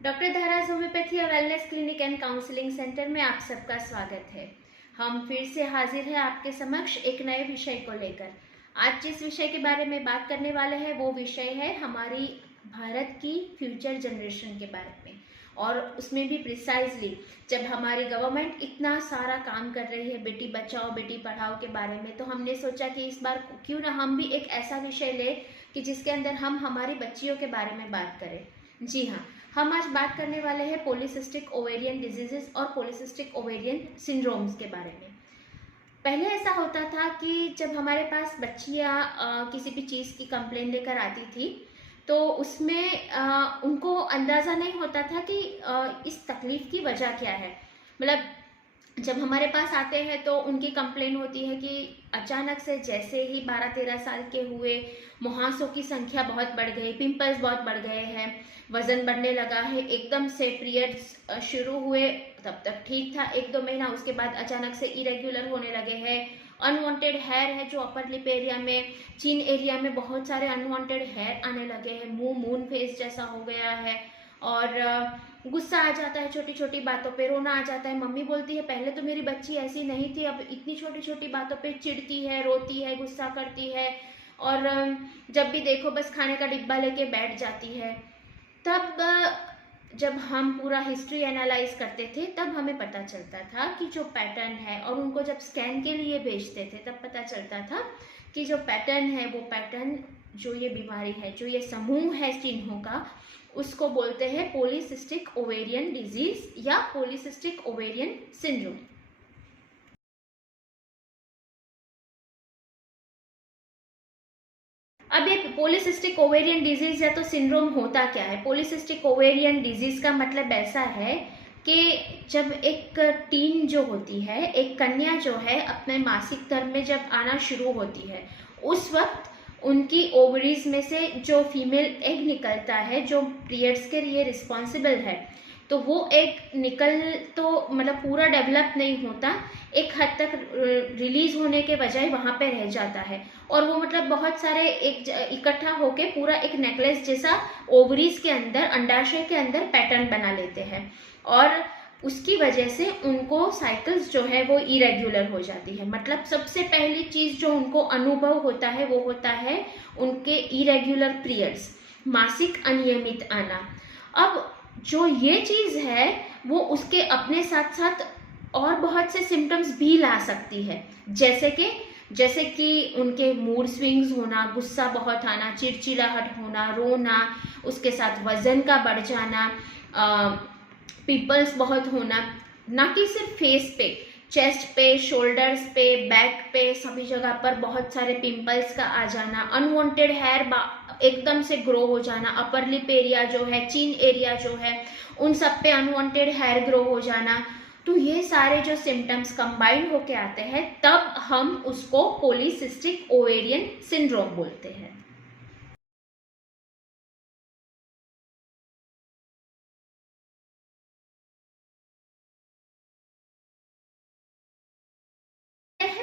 Doctor धाराज homeopathy और wellness clinic and counselling centre में आप सबका स्वागत है। हम फिर से हाजिर हैं आपके समक्ष एक नए विषय को लेकर। आज जिस विषय के बारे में बात करने वाले हैं वो विषय है हमारी भारत की फ्यूचर जनरेशन के बारे में, और उसमें भी प्रिसाइजली जब हमारी गवर्नमेंट इतना सारा काम कर रही है बेटी बचाओ बेटी पढ़ाओ के बारे में, तो हमने सोचा कि इस बार क्यों ना हम भी एक ऐसा विषय ले कि जिसके अंदर हम हमारी बच्चियों के बारे में बात करें। जी हाँ, हम आज बात करने वाले हैं पॉलीसिस्टिक ओवेरियन डिजीजेस और पॉलीसिस्टिक ओवेरियन सिंड्रोम्स के बारे में। पहले ऐसा होता था कि जब हमारे पास बच्चियाँ किसी भी चीज़ की कंप्लेन लेकर आती थी तो उसमें उनको अंदाज़ा नहीं होता था कि इस तकलीफ़ की वजह क्या है। मतलब जब हमारे पास आते हैं तो उनकी कंप्लेन होती है कि अचानक से जैसे ही 12-13 साल के हुए मुहासों की संख्या बहुत बढ़ गई, पिंपल्स बहुत बढ़ गए हैं, वज़न बढ़ने लगा है, एकदम से पीरियड्स शुरू हुए तब तक ठीक था 1-2 महीना, उसके बाद अचानक से इरेग्युलर होने लगे हैं। अनवांटेड हेयर है जो अपर लिप एरिया में, चिन एरिया में बहुत सारे अनवांटेड हेयर आने लगे हैं, मुंह मून फेस जैसा हो गया है, और गुस्सा आ जाता है छोटी छोटी बातों पे, रोना आ जाता है। मम्मी बोलती है पहले तो मेरी बच्ची ऐसी नहीं थी, अब इतनी छोटी छोटी बातों पे चिढ़ती है, रोती है, गुस्सा करती है, और जब भी देखो बस खाने का डिब्बा लेके बैठ जाती है। तब जब हम पूरा हिस्ट्री एनालाइज करते थे तब हमें पता चलता था कि जो पैटर्न है, और उनको जब स्कैन के लिए भेजते थे तब पता चलता था कि जो पैटर्न है वो पैटर्न, जो ये बीमारी है, जो ये समूह है चिन्हों का, उसको बोलते हैं पॉलीसिस्टिक ओवेरियन डिजीज या पॉलीसिस्टिक ओवेरियन सिंड्रोम। अब ये पॉलीसिस्टिक ओवेरियन डिजीज या तो सिंड्रोम होता क्या है? पॉलीसिस्टिक ओवेरियन डिजीज का मतलब ऐसा है कि जब एक टीन जो होती है, एक कन्या जो है अपने मासिक धर्म में जब आना शुरू होती है, उस वक्त उनकी ओवरीज में से जो फीमेल एग निकलता है जो पीरियड्स के लिए रिस्पॉन्सिबल है, तो वो एग निकल तो मतलब पूरा डेवलप नहीं होता, एक हद तक रिलीज होने के बजाय वहाँ पे रह जाता है, और वो मतलब बहुत सारे एक इकट्ठा होके पूरा एक नेकलेस जैसा ओवरीज के अंदर, अंडाशय के अंदर पैटर्न बना लेते हैं, और उसकी वजह से उनको साइकिल्स जो है वो इरेग्युलर हो जाती है। मतलब सबसे पहली चीज़ जो उनको अनुभव होता है वो होता है उनके इरेग्युलर पीरियड्स, मासिक अनियमित आना। अब जो ये चीज़ है वो उसके अपने साथ साथ और बहुत से सिम्टम्स भी ला सकती है, जैसे कि उनके मूड स्विंग्स होना, गुस्सा बहुत आना, चिड़चिड़ाहट होना, रोना, उसके साथ वजन का बढ़ जाना, पिंपल्स बहुत होना, ना कि सिर्फ फेस पे, चेस्ट पे, शोल्डर्स पे, बैक पे, सभी जगह पर बहुत सारे पिंपल्स का आ जाना, अनवांटेड हेयर एकदम से ग्रो हो जाना, अपर लिप एरिया जो है, चिन एरिया जो है, उन सब पे अनवांटेड हेयर ग्रो हो जाना। तो ये सारे जो सिम्टम्स कंबाइन होके आते हैं तब हम उसको पॉलीसिस्टिक ओवेरियन सिंड्रोम बोलते हैं।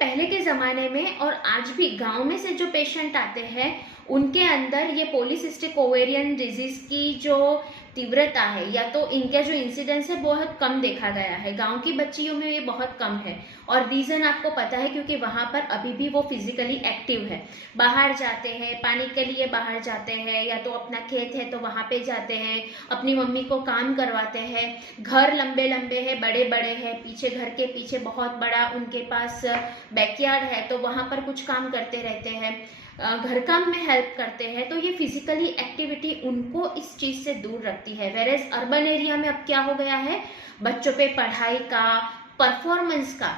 पहले के ज़माने में और आज भी गांव में से जो पेशेंट आते हैं उनके अंदर ये पॉलीसिस्टिक ओवेरियन डिजीज़ की जो तीव्रता है या तो इनका जो इंसिडेंस है बहुत कम देखा गया है। गांव की बच्चियों में ये बहुत कम है, और रीज़न आपको पता है क्योंकि वहाँ पर अभी भी वो फिजिकली एक्टिव है, बाहर जाते हैं, पानी के लिए बाहर जाते हैं, या तो अपना खेत है तो वहाँ पे जाते हैं, अपनी मम्मी को काम करवाते हैं, घर लंबे लंबे हैं, बड़े बड़े हैं, पीछे घर के पीछे बहुत बड़ा उनके पास बैकयार्ड है तो वहाँ पर कुछ काम करते रहते हैं, घर काम में हेल्प करते हैं। तो ये फिजिकली एक्टिविटी उनको इस चीज़ से दूर रखती है। वेरेज अर्बन एरिया में अब क्या हो गया है, बच्चों पे पढ़ाई का, परफॉर्मेंस का,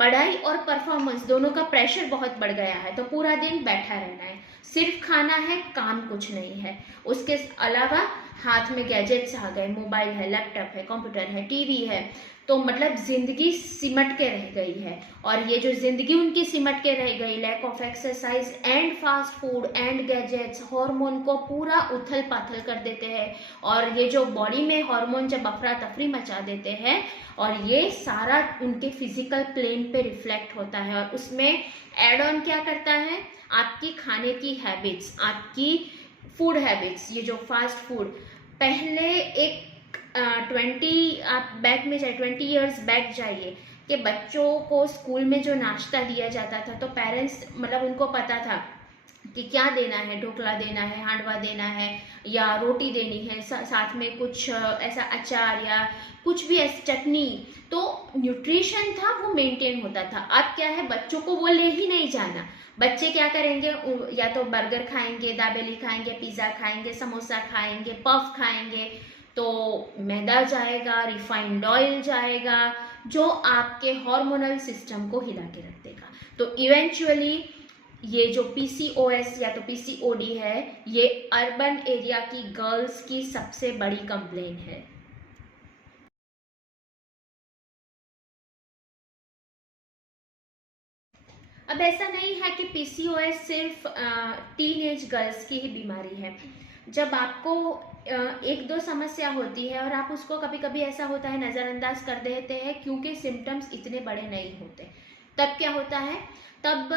पढ़ाई और परफॉर्मेंस दोनों का प्रेशर बहुत बढ़ गया है, तो पूरा दिन बैठा रहना है, सिर्फ खाना है, काम कुछ नहीं है। उसके अलावा हाथ में गैजेट्स आ गए, मोबाइल है, लैपटॉप है, कंप्यूटर है, टीवी है, तो मतलब जिंदगी सिमट के रह गई है। और ये जो जिंदगी उनकी सिमट के रह गई, lack of exercise and fast food and gadgets hormone को पूरा उथल पाथल कर देते हैं, और ये जो बॉडी में हार्मोन जब अफरा तफरी मचा देते हैं, और ये सारा उनके फिजिकल प्लेन पे रिफ्लेक्ट होता है, और उसमें एड ऑन क्या करता है, आपकी खाने की हैबिट्स, आपकी फूड हैबिट्स, ये जो फास्ट फूड, पहले एक 20 आप बैक में जाइए, 20 ईयर्स बैक जाइए कि बच्चों को स्कूल में जो नाश्ता दिया जाता था तो पेरेंट्स मतलब उनको पता था कि क्या देना है, ढोकला देना है, हांडवा देना है या रोटी देनी है, साथ में कुछ ऐसा अचार या कुछ भी ऐसी चटनी, तो न्यूट्रिशन था वो मेंटेन होता था। अब क्या है, बच्चों को वो ले ही नहीं जाना। बच्चे क्या करेंगे, या तो बर्गर खाएंगे, दाबेली खाएंगे, पिज़्ज़ा खाएंगे, समोसा खाएंगे, पफ खाएंगे, तो मैदा जाएगा, रिफाइंड ऑयल जाएगा, जो आपके हार्मोनल सिस्टम को हिला के रख देगा। तो इवेंचुअली ये जो पीसीओएस या तो पीसीओडी है, ये अर्बन एरिया की गर्ल्स की सबसे बड़ी कंप्लेन है। अब ऐसा नहीं है कि पीसीओएस सिर्फ टीन एज गर्ल्स की ही बीमारी है। जब आपको एक दो समस्या होती है और आप उसको कभी कभी ऐसा होता है नज़रअंदाज कर देते हैं क्योंकि सिम्टम्स इतने बड़े नहीं होते, तब क्या होता है, तब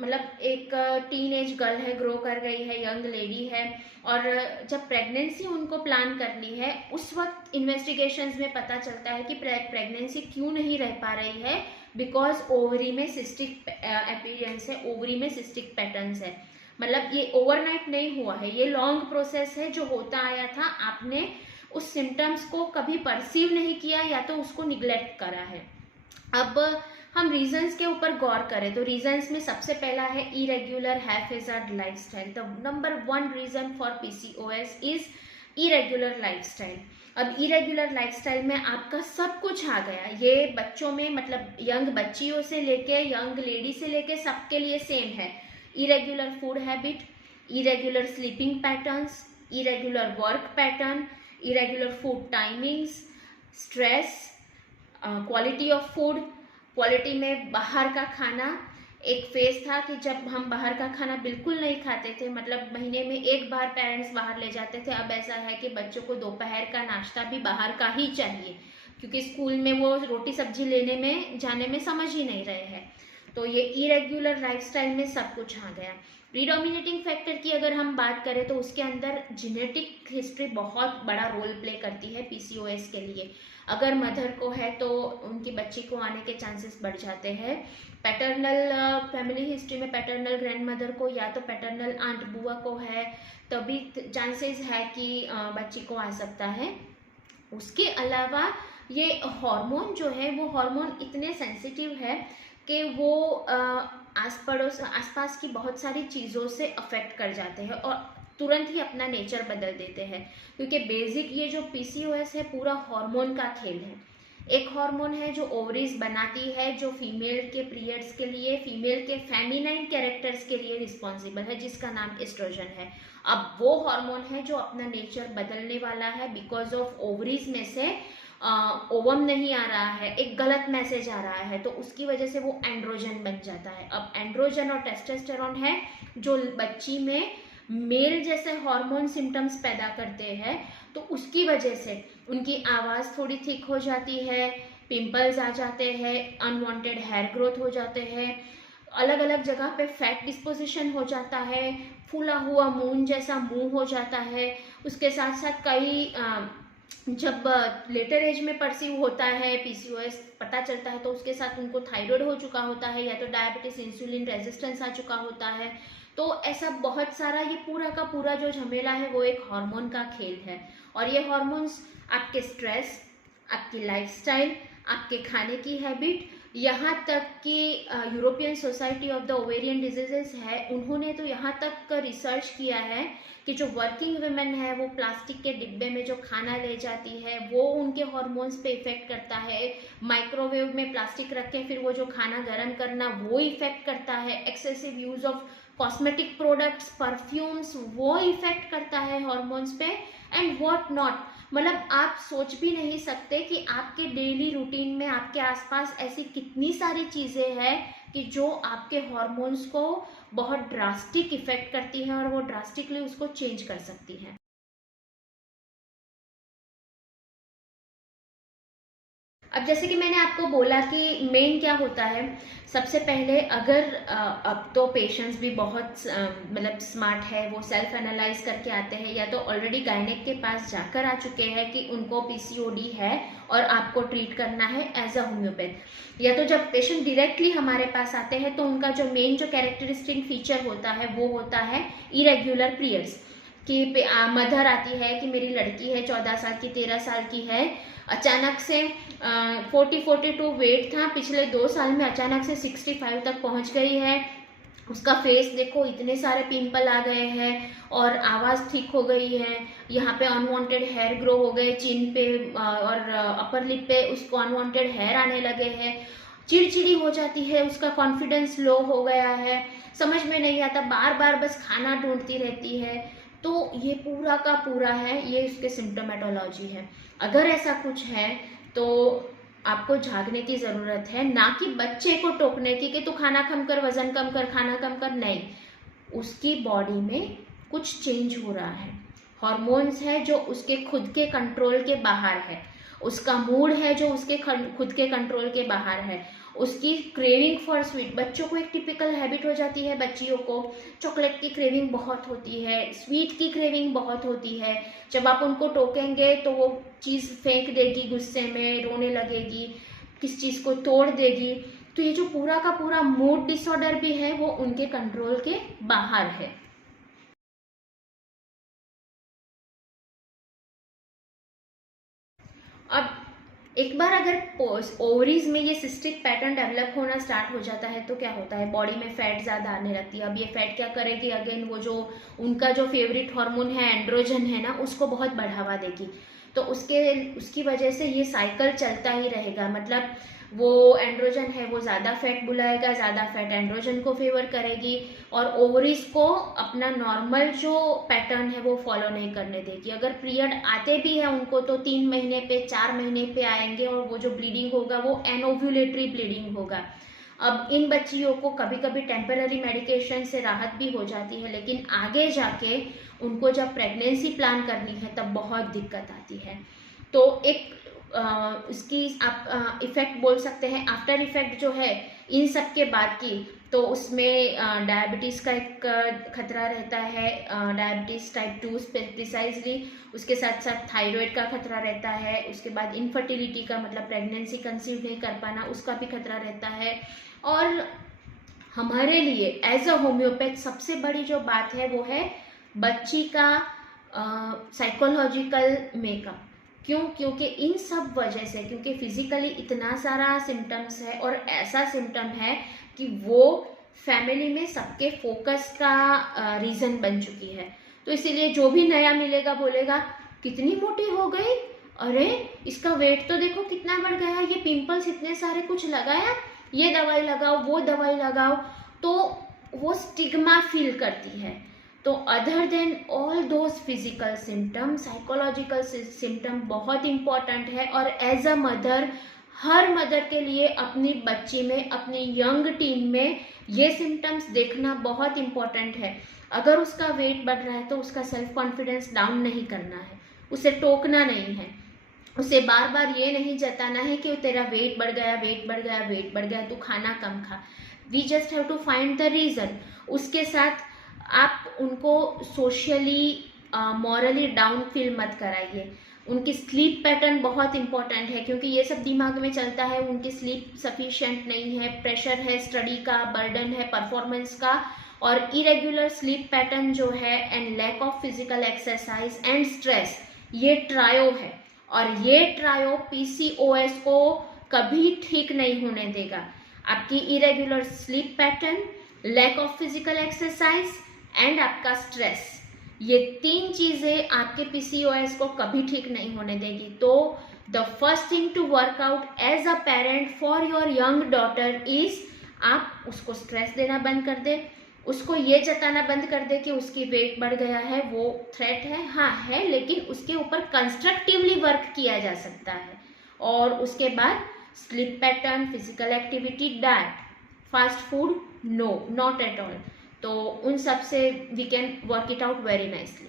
मतलब एक टीन एज गर्ल है, ग्रो कर गई है, यंग लेडी है, और जब प्रेगनेंसी उनको प्लान करनी है उस वक्त इन्वेस्टिगेशंस में पता चलता है कि प्रेगनेंसी क्यों नहीं रह पा रही है, बिकॉज ओवरी में सिस्टिक अपीयरेंस है, ओवरी में सिस्टिक पैटर्न्स है। मतलब ये ओवरनाइट नहीं हुआ है, ये लॉन्ग प्रोसेस है जो होता आया था, आपने उस सिम्टम्स को कभी परसीव नहीं किया या तो उसको निग्लेक्ट करा है। अब हम रीजंस के ऊपर गौर करें तो रीजंस में सबसे पहला है irregular haphazard lifestyle. The number 1 reason for PCOS is irregular lifestyle. अब इरेग्युलर लाइफस्टाइल में आपका सब कुछ आ गया, ये बच्चों में मतलब यंग बच्चियों से लेके यंग लेडी से लेके सबके लिए सेम है। Irregular food habit, irregular sleeping patterns, irregular work pattern, irregular food timings, stress, quality of food, quality में बाहर का खाना। एक फेज था कि जब हम बाहर का खाना बिल्कुल नहीं खाते थे, मतलब महीने में एक बार पेरेंट्स बाहर ले जाते थे। अब ऐसा है कि बच्चों को दोपहर का नाश्ता भी बाहर का ही चाहिए क्योंकि स्कूल में वो रोटी सब्जी लेने में जाने में समझ ही नहीं रहे हैं। तो ये इरेग्युलर लाइफस्टाइल में सब कुछ आ गया। प्रीडोमिनेटिंग फैक्टर की अगर हम बात करें तो उसके अंदर जेनेटिक हिस्ट्री बहुत बड़ा रोल प्ले करती है पीसीओएस के लिए। अगर मदर को है तो उनकी बच्ची को आने के चांसेस बढ़ जाते हैं। पैटर्नल फैमिली हिस्ट्री में पैटर्नल ग्रैंडमदर को या तो पैटर्नल आंट बुआ को है तभी चांसेस है कि बच्ची को आ सकता है। उसके अलावा ये हार्मोन जो है वो हार्मोन इतने सेंसिटिव है कि वो आसपास की बहुत सारी चीज़ों से अफेक्ट कर जाते हैं और तुरंत ही अपना नेचर बदल देते हैं, क्योंकि बेसिक ये जो पीसीओएस है पूरा हार्मोन का खेल है। एक हार्मोन है जो ओवरीज बनाती है, जो फीमेल के पीरियड्स के लिए, फीमेल के फेमिनाइन कैरेक्टर्स के लिए रिस्पॉन्सिबल है, जिसका नाम एस्ट्रोजन है। अब वो हार्मोन है जो अपना नेचर बदलने वाला है, बिकॉज ऑफ ओवरीज में से ओवम नहीं आ रहा है, एक गलत मैसेज आ रहा है, तो उसकी वजह से वो एंड्रोजन बन जाता है। अब एंड्रोजन और टेस्टोस्टेरोन है जो बच्ची में मेल जैसे हार्मोन सिम्टम्स पैदा करते हैं, तो उसकी वजह से उनकी आवाज़ थोड़ी थिक हो जाती है, पिंपल्स आ जाते हैं, अनवांटेड हेयर ग्रोथ हो जाते हैं, अलग अलग जगह पे फैट डिस्पोजिशन हो जाता है, फूला हुआ मून जैसा मुंह हो जाता है। उसके साथ साथ कई जब लेटर एज में परसीव होता है पीसीओएस पता चलता है तो उसके साथ उनको थायराइड हो चुका होता है या तो डायबिटीज, इंसुलिन रेजिस्टेंस आ चुका होता है। तो ऐसा बहुत सारा ये पूरा का पूरा जो झमेला है वो एक हार्मोन का खेल है, और ये हार्मोन्स आपके स्ट्रेस, आपकी लाइफस्टाइल, आपके खाने की हैबिट, यहाँ तक कि European society of the ovarian diseases है, उन्होंने तो यहाँ तक रिसर्च किया है कि जो वर्किंग वुमेन है वो प्लास्टिक के डिब्बे में जो खाना ले जाती है वो उनके हार्मोन्स पे इफेक्ट करता है। माइक्रोवेव में प्लास्टिक रख के फिर वो जो खाना गर्म करना वो इफेक्ट करता है। Excessive use of cosmetic products, perfumes, वो इफेक्ट करता है हार्मोन्स पे, एंड व्हाट नॉट। मतलब आप सोच भी नहीं सकते कि आपके डेली रूटीन में आपके आसपास ऐसी कितनी सारी चीज़ें हैं कि जो आपके हार्मोन्स को बहुत ड्रास्टिक इफेक्ट करती हैं और वो ड्रास्टिकली उसको चेंज कर सकती हैं। अब जैसे कि मैंने आपको बोला कि मेन क्या होता है, सबसे पहले अगर अब तो पेशेंट्स भी बहुत मतलब स्मार्ट है, वो सेल्फ एनालाइज करके आते हैं या तो ऑलरेडी गायनेक के पास जाकर आ चुके हैं कि उनको पीसीओडी है और आपको ट्रीट करना है एज अ होम्योपैथ, या तो जब पेशेंट डायरेक्टली हमारे पास आते हैं तो उनका जो मेन जो कैरेक्टरिस्टिक फीचर होता है वो होता है इरेग्युलर पीरियड्स, कि मदर आती है कि मेरी लड़की है 14 साल की 13 साल की है, अचानक से 40-42 वेट था, पिछले 2 साल में अचानक से 65 तक पहुंच गई है, उसका फेस देखो इतने सारे पिंपल आ गए हैं और आवाज़ ठीक हो गई है, यहाँ पे अनवांटेड हेयर ग्रो हो गए चिन पे और अपर लिप पे उसको अनवांटेड हेयर आने लगे हैं, चिड़चिड़ी हो जाती है, उसका कॉन्फिडेंस लो हो गया है, समझ में नहीं आता, बार बार बस खाना ढूंढती रहती है। तो ये पूरा का पूरा है, ये इसके सिम्टोमेटोलॉजी है। अगर ऐसा कुछ है तो आपको झांकने की ज़रूरत है, ना कि बच्चे को टोकने की कि तू खाना कम कर, वजन कम कर, खाना कम कर, नहीं। उसकी बॉडी में कुछ चेंज हो रहा है, हॉर्मोन्स है जो उसके खुद के कंट्रोल के बाहर है, उसका मूड है जो उसके खुद के कंट्रोल के बाहर है, उसकी क्रेविंग फॉर स्वीट, बच्चों को एक टिपिकल हैबिट हो जाती है, बच्चियों को चॉकलेट की क्रेविंग बहुत होती है, स्वीट की क्रेविंग बहुत होती है, जब आप उनको टोकेंगे तो वो चीज़ फेंक देगी, गुस्से में रोने लगेगी, किस चीज़ को तोड़ देगी। तो ये जो पूरा का पूरा मूड डिसऑर्डर भी है वो उनके कंट्रोल के बाहर है। अब एक बार अगर ओवरीज में ये सिस्टिक पैटर्न डेवलप होना स्टार्ट हो जाता है तो क्या होता है, बॉडी में फैट ज़्यादा आने लगती है। अब ये फैट क्या करेगी, अगेन वो जो उनका जो फेवरेट हार्मोन है एंड्रोजन है ना, उसको बहुत बढ़ावा देगी, तो उसकी वजह से ये साइकिल चलता ही रहेगा। मतलब वो एंड्रोजन है वो ज़्यादा फैट बुलाएगा, ज़्यादा फैट एंड्रोजन को फेवर करेगी और ओवरीज को अपना नॉर्मल जो पैटर्न है वो फॉलो नहीं करने देगी। अगर पीरियड आते भी है उनको तो 3 महीने पे 4 महीने पे आएंगे और वो जो ब्लीडिंग होगा वो एनोव्यूलेटरी ब्लीडिंग होगा। अब इन बच्चियों को कभी कभी टेम्पररी मेडिकेशन से राहत भी हो जाती है, लेकिन आगे जाके उनको जब प्रेगनेंसी प्लान करनी है तब बहुत दिक्कत आती है। तो एक उसकी आप इफ़ेक्ट बोल सकते हैं, आफ्टर इफ़ेक्ट जो है इन सब के बाद की, तो उसमें डायबिटीज़ का एक खतरा रहता है, डायबिटीज़ टाइप 2 प्रिसाइजली, उसके साथ साथ थायराइड का खतरा रहता है, उसके बाद इनफर्टिलिटी का मतलब प्रेगनेंसी कंसीव नहीं कर पाना उसका भी खतरा रहता है। और हमारे लिए एज अ होम्योपैथ सबसे बड़ी जो बात है वो है बच्ची का साइकोलॉजिकल मेकअप। क्यों? क्योंकि इन सब वजह से, क्योंकि फिजिकली इतना सारा सिम्टम्स है और ऐसा सिम्टम है कि वो फैमिली में सबके फोकस का रीज़न बन चुकी है। तो इसीलिए जो भी नया मिलेगा बोलेगा कितनी मोटी हो गई, अरे इसका वेट तो देखो कितना बढ़ गया, ये पिंपल्स इतने सारे, कुछ लगाया, ये दवाई लगाओ वो दवाई लगाओ, तो वो स्टिग्मा फील करती है। तो other than all those physical symptom, psychological symptom बहुत इम्पॉर्टेंट है। और एज अ मदर, हर मदर के लिए अपनी बच्ची में, अपनी यंग टीन में ये सिम्टम्स देखना बहुत इम्पॉर्टेंट है। अगर उसका वेट बढ़ रहा है तो उसका सेल्फ कॉन्फिडेंस डाउन नहीं करना है, उसे टोकना नहीं है, उसे बार बार ये नहीं जताना है कि तेरा वेट बढ़ गया, वेट बढ़ गया, वेट बढ़ गया, तू खाना कम खा। We just have to find the reason. उसके साथ आप उनको सोशली मॉरली डाउन फील मत कराइए। उनकी स्लीप पैटर्न बहुत इंपॉर्टेंट है, क्योंकि ये सब दिमाग में चलता है, उनकी स्लीप सफिशिएंट नहीं है, प्रेशर है, स्टडी का बर्डन है, परफॉर्मेंस का, और इरेगुलर स्लीप पैटर्न जो है and lack of physical exercise and stress, ये ट्रायो है। और ये ट्रायो पीसीओएस को कभी ठीक नहीं होने देगा। आपकी irregular sleep pattern, lack of physical exercise and आपका स्ट्रेस, ये 3 चीज़ें आपके पीसीओएस को कभी ठीक नहीं होने देगी। तो the first thing to work out as a parent for your young daughter is, आप उसको स्ट्रेस देना बंद कर दे, उसको ये जताना बंद कर दे कि उसकी वेट बढ़ गया है, वो थ्रेट है, हाँ है, लेकिन उसके ऊपर कंस्ट्रक्टिवली वर्क किया जा सकता है। और उसके बाद sleep pattern, physical activity, diet, fast food no, not at all. तो उन सब से we can work it out very nicely.